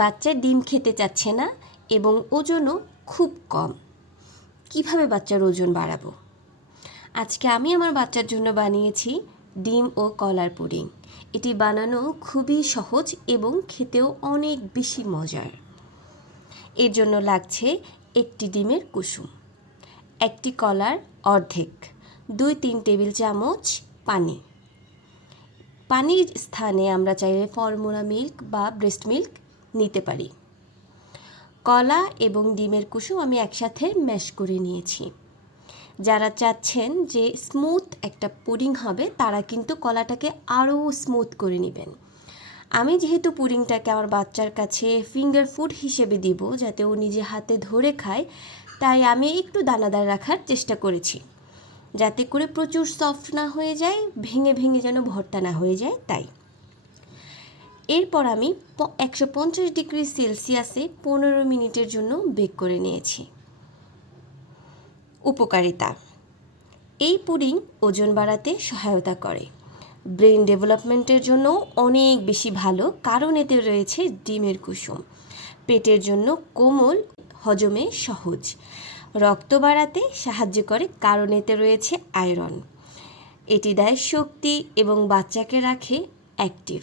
বাচ্চা ডিম খেতে চাচ্ছে না এবং ওজনও খুব কম। কিভাবে বাচ্চার ওজন বাড়াবো? আজকে আমি আমার বাচ্চার জন্য বানিয়েছি ডিম ও কলার পুডিং। এটি বানানো খুবই সহজ এবং খেতেও অনেক বেশি মজার। এর জন্য লাগছে একটি ডিমের কুসুম, একটি কলার অর্ধেক, 2-3 টেবিল চামচ পানি। পানির স্থানে আমরা চাইলে ফর্মুলা মিল্ক বা ব্রেস্ট মিল্ক নিতে পারি। কলা এবং ডিমের কুসুম আমি একসাথে ম্যাশ করে নিয়েছি। যারা চাচ্ছেন যে স্মুথ একটা পুডিং হবে তারা কিন্তু কলাটাকে আরও স্মুথ করে নেবেন। আমি যেহেতু পুডিংটাকে আমার বাচ্চার কাছে ফিঙ্গার ফুড হিসেবে দিব যাতে ও নিজে হাতে ধরে খায়, তাই আমি একটু দানাদার রাখার চেষ্টা করেছি যাতে করে প্রচুর সফট না হয়ে যায়, ভেঙে ভেঙে যেন ভর্তা না হয়ে যায়। তাই এরপর আমি 150 ডিগ্রি সেলসিয়াসে 15 মিনিটের জন্য বেক করে নিয়েছি। উপকারিতা: এই পুডিং ওজন বাড়াতে সহায়তা করে, ব্রেন ডেভেলপমেন্টের জন্য অনেক বেশি ভালো কারণ এতে রয়েছে ডিমের কুসুম, পেটের জন্য কোমল, হজমে সহজ, রক্ত বাড়াতে সাহায্য করে কারণ এতে রয়েছে আয়রন, এটি দেয় শক্তি এবং বাচ্চাকে রাখে অ্যাক্টিভ।